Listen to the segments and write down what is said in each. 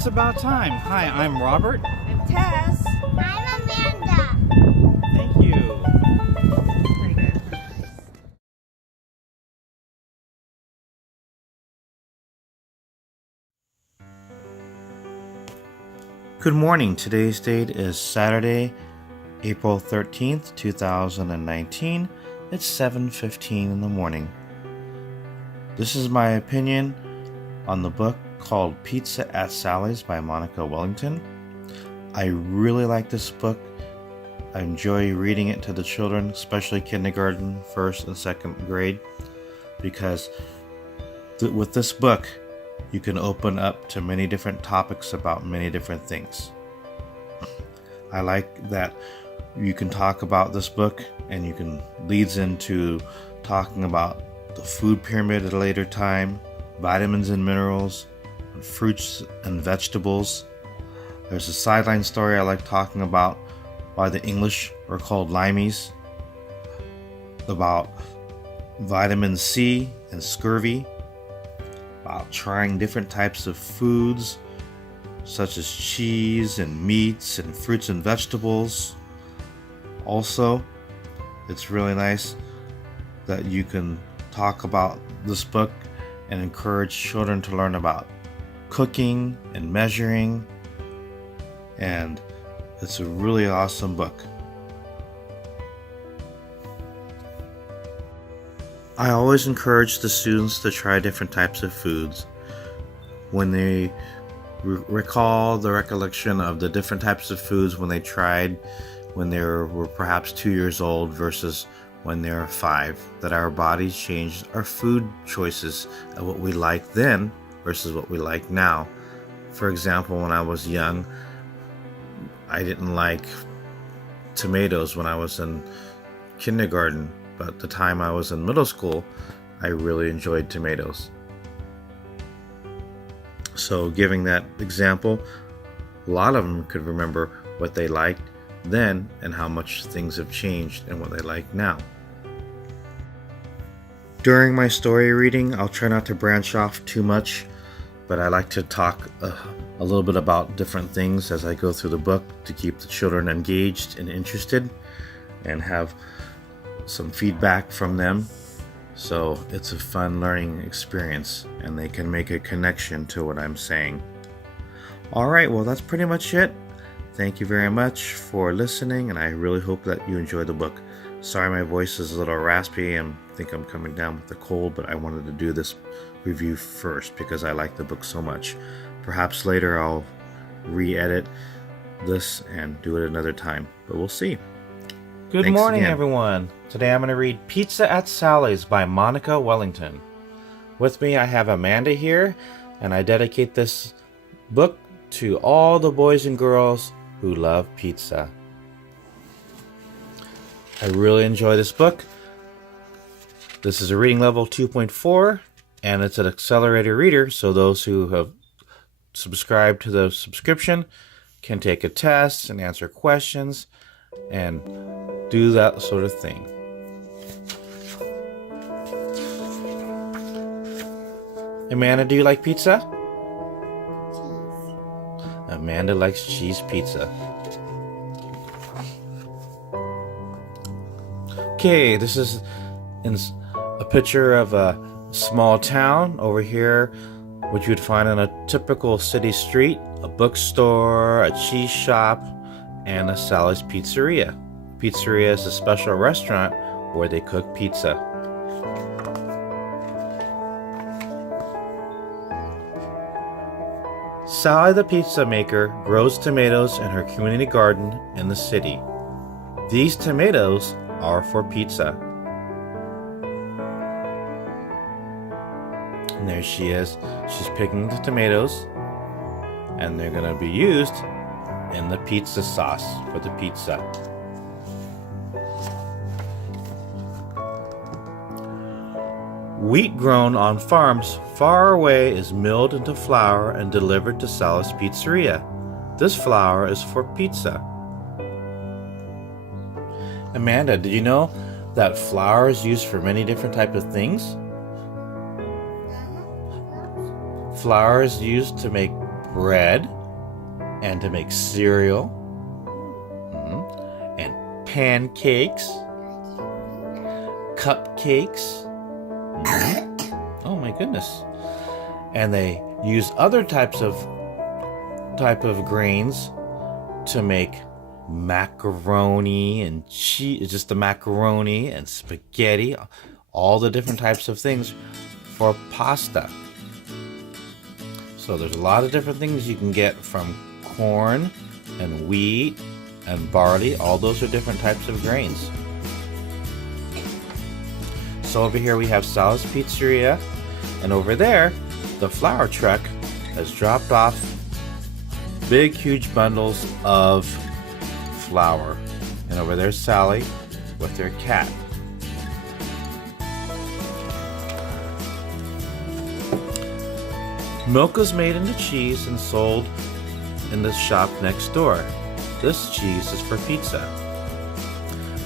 It's about time. Hi, I'm Robert. I'm Tess. I'm Amanda. Thank you. Pretty good. Good morning. Today's date is Saturday, April 13th, 2019. It's 7:15 in the morning. This is my opinion on the book called Pizza at Sally's by Monica Wellington. I really like this book. I enjoy reading it to the children, especially kindergarten, first and second grade, because with this book, you can open up to many different topics about many different things. I like that you can talk about this book and you can leads into talking about the food pyramid at a later time, vitamins and minerals, and fruits and vegetables. There's a sideline story I like talking about why the English are called limeys, about vitamin C and scurvy, about trying different types of foods such as cheese and meats and fruits and vegetables. Also, it's really nice that you can talk about this book and encourage children to learn about cooking and measuring, and it's a really awesome book. I always encourage the students to try different types of foods when they recall the recollection of the different types of foods when they tried when they were perhaps 2 years old versus when they were 5, that our bodies changed our food choices and what we liked then versus what we like now. For example, when I was young, I didn't like tomatoes when I was in kindergarten, but the time I was in middle school, I really enjoyed tomatoes. So giving that example, a lot of them could remember what they liked then and how much things have changed and what they like now. During my story reading, I'll try not to branch off too much, but I like to talk a little bit about different things as I go through the book to keep the children engaged and interested and have some feedback from them. So it's a fun learning experience and they can make a connection to what I'm saying. Alright, well that's pretty much it. Thank you very much for listening, and I really hope that you enjoy the book. Sorry my voice is a little raspy and I think I'm coming down with a cold, but I wanted to do this review first because I like the book so much. Perhaps later I'll re-edit this and do it another time, but we'll see. Good Thanks morning, again. everyone. Today I'm going to read Pizza at Sally's by Monica Wellington. With me I have Amanda here, and I dedicate this book to all the boys and girls who love pizza. I really enjoy this book. This is a reading level 2.4, and it's an accelerated reader, so those who have subscribed to the subscription can take a test and answer questions and do that sort of thing. Amanda, do you like pizza? Amanda likes cheese pizza. Okay, this is a picture of a small town over here, which you would find on a typical city street, a bookstore, a cheese shop, and a Sally's Pizzeria. Pizzeria is a special restaurant where they cook pizza. Sally the pizza maker grows tomatoes in her community garden in the city. These tomatoes are for pizza. And there she is. She's picking the tomatoes, and they're going to be used in the pizza sauce for the pizza. Wheat grown on farms far away is milled into flour and delivered to Sally's Pizzeria. This flour is for pizza. Amanda, did you know that flour is used for many different types of things? Flour is used to make bread and to make cereal. And pancakes, cupcakes. Oh my goodness. And they use other type of grains to make macaroni and cheese, just the macaroni and spaghetti, all the different types of things for pasta. So there's a lot of different things you can get from corn and wheat and barley. All those are different types of grains. So over here we have Sal's Pizzeria, and over there the flour truck has dropped off big huge bundles of flour. And over there's Sally with their cat. Milk is made into cheese and sold in the shop next door. This cheese is for pizza.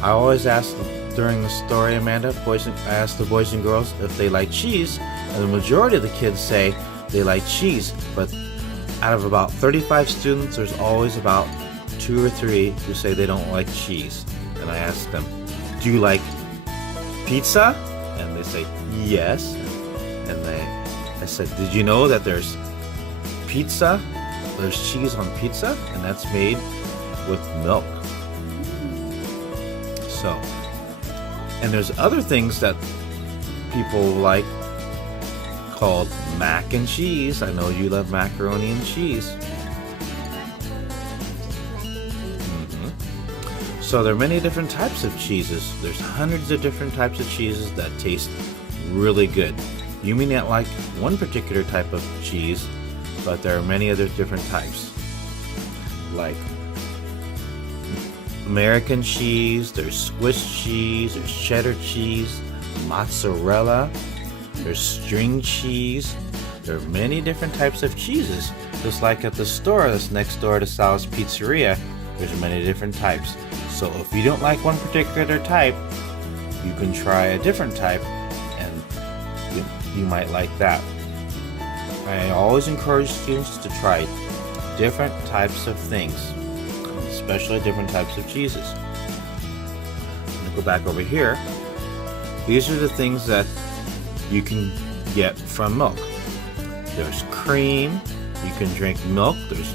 I always ask during the story, Amanda, I ask the boys and girls if they like cheese, and the majority of the kids say they like cheese, but out of about 35 students, there's always about 2 or 3 who say they don't like cheese. And I ask them, do you like pizza? And they say, yes. And I said, did you know that there's pizza? There's cheese on pizza, and that's made with milk. So, and there's other things that people like called mac and cheese. I know you love macaroni and cheese. So there are many different types of cheeses. There's hundreds of different types of cheeses that taste really good. You may not like one particular type of cheese, but there are many other different types. Like American cheese, there's Swiss cheese, there's cheddar cheese, mozzarella, there's string cheese. There are many different types of cheeses. Just like at the store that's next door to Sal's Pizzeria, there's many different types. So if you don't like one particular type, you can try a different type and you might like that. I always encourage students to try different types of things, especially different types of cheeses. I'm going to go back over here. These are the things that you can get from milk. There's cream. You can drink milk. There's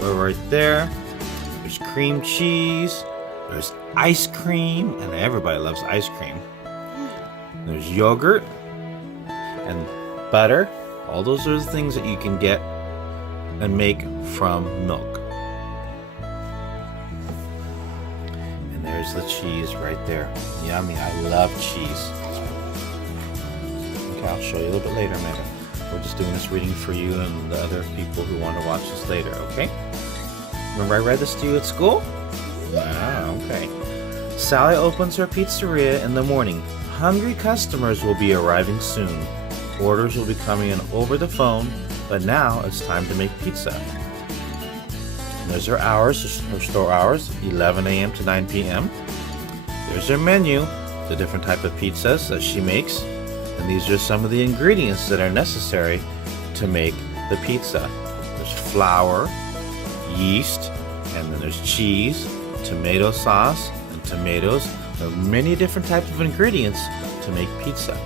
right there. There's cream cheese. There's ice cream, and everybody loves ice cream. There's yogurt and butter. All those are the things that you can get and make from milk. And there's the cheese right there. Yummy. I love cheese. Okay, I'll show you a little bit later, Amanda. We're just doing this reading for you and the other people who want to watch this later, okay? Remember I read this to you at school? Ah, okay. Sally opens her pizzeria in the morning. Hungry customers will be arriving soon. Orders will be coming in over the phone, but now it's time to make pizza. And there's her hours, her store hours, 11 a.m. to 9 p.m. There's her menu, the different type of pizzas that she makes, and these are some of the ingredients that are necessary to make the pizza. There's flour, yeast, and then there's cheese, tomato sauce, and tomatoes. There are many different types of ingredients to make pizza.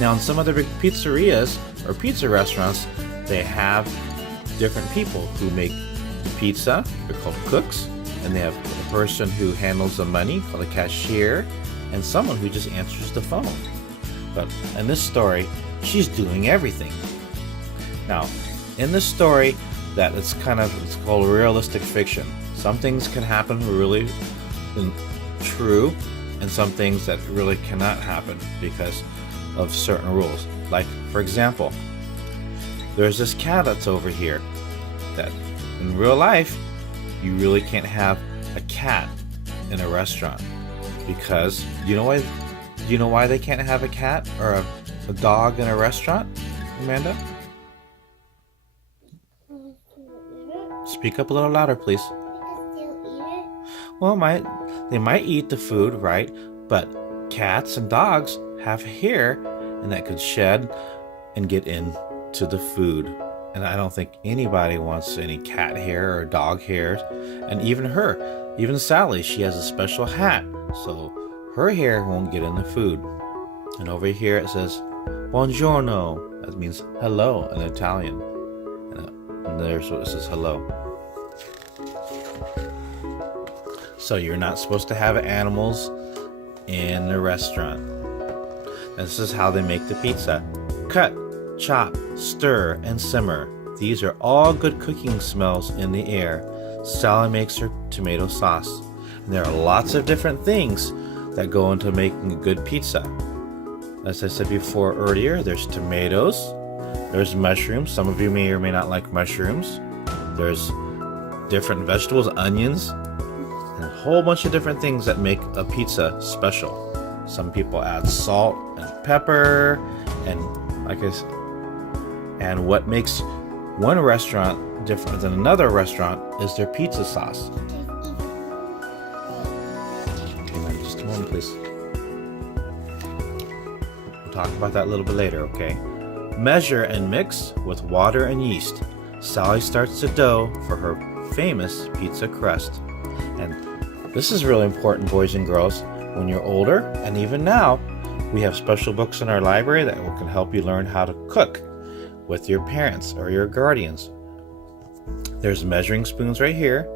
Now, in some other big pizzerias or pizza restaurants, they have different people who make the pizza. They're called cooks, and they have a person who handles the money called a cashier, and someone who just answers the phone. But in this story, she's doing everything. Now, in this story, it's called realistic fiction. Some things can happen really true, and some things that really cannot happen because of certain rules. Like, for example, there's this cat that's over here that in real life you really can't have a cat in a restaurant, because you know why they can't have a cat or a dog in a restaurant, Amanda? Speak up a little louder, please. Well, they might eat the food, right? But cats and dogs have hair, and that could shed and get into the food. And I don't think anybody wants any cat hair or dog hairs. And even Sally, she has a special hat, so her hair won't get in the food. And over here it says buongiorno. That means hello in Italian. And there's what it says, hello. So you're not supposed to have animals in the restaurant. And this is how they make the pizza. Cut, chop, stir, and simmer. These are all good cooking smells in the air. Sally makes her tomato sauce. And there are lots of different things that go into making a good pizza. As I said before earlier, there's tomatoes, there's mushrooms. Some of you may or may not like mushrooms. There's different vegetables, onions, and a whole bunch of different things that make a pizza special. Some people add salt and pepper, and and what makes one restaurant different than another restaurant is their pizza sauce. Hang on just a moment, please. We'll talk about that a little bit later, okay? Measure and mix with water and yeast. Sally starts the dough for her famous pizza crust. And this is really important, boys and girls. When you're older, and even now, we have special books in our library that can help you learn how to cook with your parents or your guardians. There's measuring spoons right here,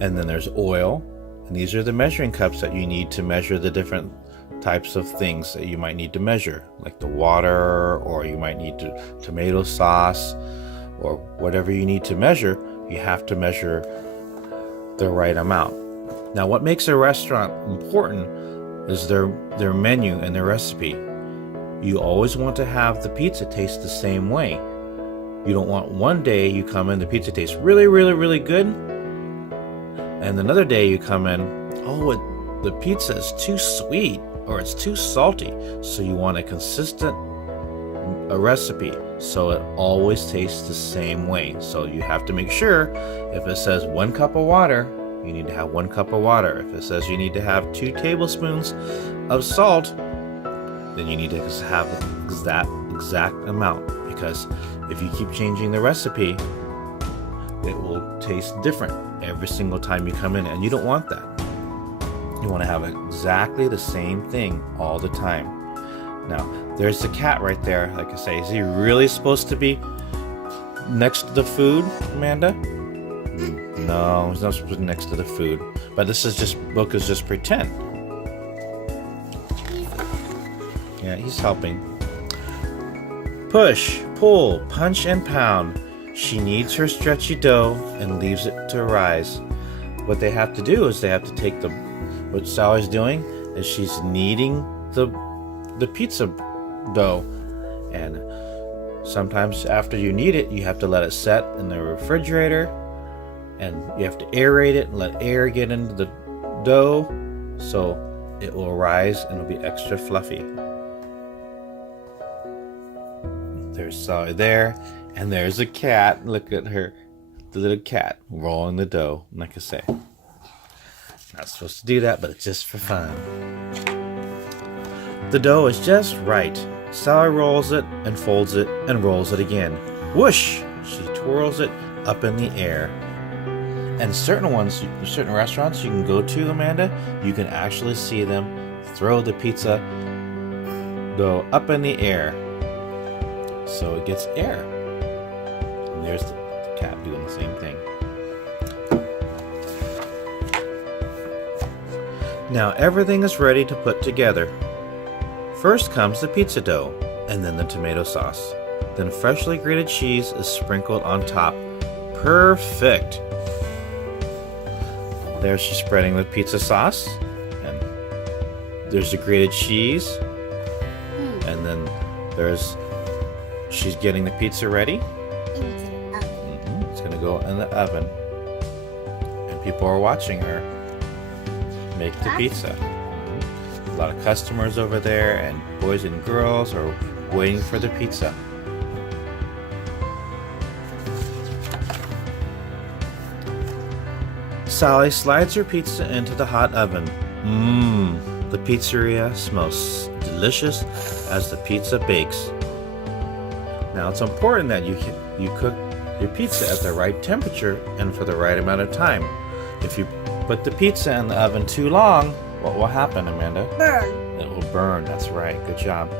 and then there's oil, and these are the measuring cups that you need to measure the different types of things that you might need to measure, like the water, or you might need tomato sauce, or whatever you need to measure. You have to measure the right amount. Now, what makes a restaurant important is their menu and their recipe. You always want to have the pizza taste the same way. You don't want one day you come in, the pizza tastes really, really, really good, and another day you come in, the pizza is too sweet or it's too salty. So you want a consistent recipe so it always tastes the same way. So you have to make sure if it says 1 cup of water, you need to have 1 cup of water. If it says you need to have 2 tablespoons of salt, then you need to have that exact amount, because if you keep changing the recipe, it will taste different every single time you come in, and you don't want that. You want to have exactly the same thing all the time. Now, there's the cat right there. Like I say, is he really supposed to be next to the food, Amanda? No, he's not supposed to be next to the food. But book is just pretend. Yeah, he's helping. Push, pull, punch, and pound. She kneads her stretchy dough and leaves it to rise. What they have to do is they have to take what Sally's doing is she's kneading the pizza dough. And sometimes after you knead it, you have to let it set in the refrigerator, and you have to aerate it and let air get into the dough so it will rise and it'll be extra fluffy. There's Sally there, and there's a cat. Look at her, the little cat rolling the dough. Like I say, not supposed to do that, but it's just for fun. The dough is just right. Sally rolls it and folds it and rolls it again. Whoosh! She twirls it up in the air. And certain restaurants you can go to, Amanda, you can actually see them throw the pizza dough up in the air, so it gets air. And there's the cat doing the same thing. Now everything is ready to put together. First comes the pizza dough, and then the tomato sauce. Then freshly grated cheese is sprinkled on top. Perfect! There she's spreading the pizza sauce, and there's the grated cheese, and then she's getting the pizza ready. It's gonna go in the oven, and people are watching her make the pizza. A lot of customers over there, and boys and girls are waiting for the pizza. Sally slides her pizza into the hot oven. The pizzeria smells delicious as the pizza bakes. Now it's important that you cook your pizza at the right temperature and for the right amount of time. If you put the pizza in the oven too long, what will happen, Amanda? Burn. It will burn. That's right. Good job.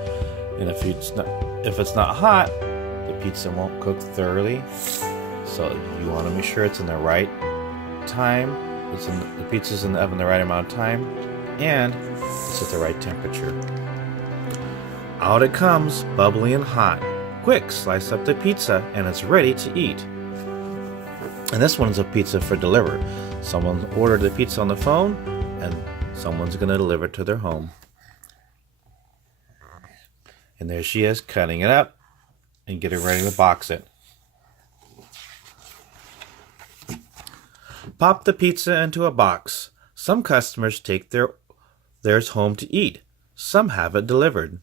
And if it's not hot, the pizza won't cook thoroughly. So you want to make sure it's in the right time. The pizza's in the oven the right amount of time, and it's at the right temperature. Out it comes, bubbly and hot. Quick, slice up the pizza, and it's ready to eat. And this one's a pizza for deliver. Someone ordered the pizza on the phone, and someone's going to deliver it to their home. And there she is, cutting it up and getting ready to box it. Pop the pizza into a box. Some customers take theirs home to eat. Some have it delivered.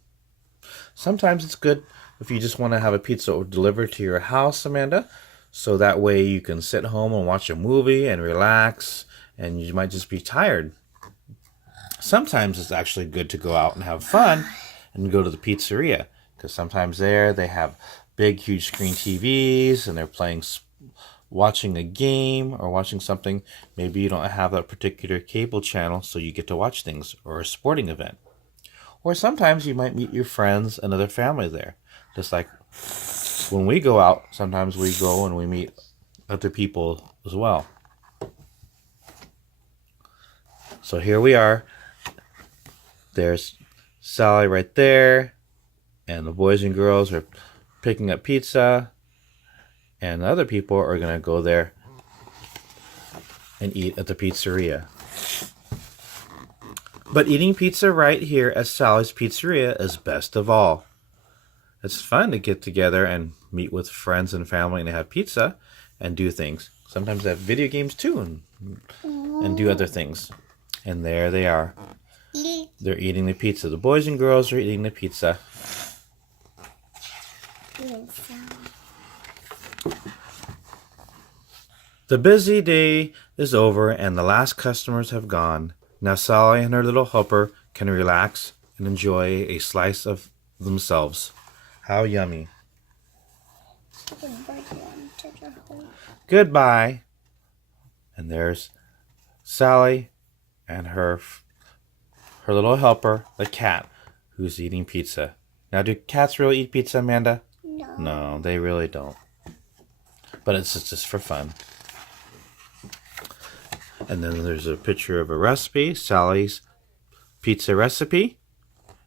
Sometimes it's good if you just want to have a pizza delivered to your house, Amanda, so that way you can sit home and watch a movie and relax, and you might just be tired. Sometimes it's actually good to go out and have fun and go to the pizzeria, because sometimes they have big, huge screen TVs, and they're watching a game or watching something. Maybe you don't have that particular cable channel, so you get to watch things, or a sporting event. Or sometimes you might meet your friends and other family there. Just like when we go out, sometimes we go and we meet other people as well. So here we are. There's Sally right there, and the boys and girls are picking up pizza, and the other people are going to go there and eat at the pizzeria. But eating pizza right here at Sally's Pizzeria is best of all. It's fun to get together and meet with friends and family and have pizza and do things. Sometimes they have video games too and do other things. And there they are. They're eating the pizza. The boys and girls are eating the pizza. The busy day is over and the last customers have gone. Now Sally and her little helper can relax and enjoy a slice of themselves. How yummy. Goodbye. And there's Sally and her little helper, the cat, who's eating pizza. Now, do cats really eat pizza, Amanda? No. No, they really don't. But it's just for fun. And then there's a picture of a recipe, Sally's pizza recipe,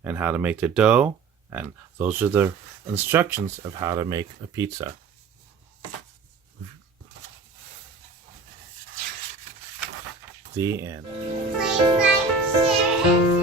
and how to make the dough. And those are the instructions of how to make a pizza. The end. Please like, share, and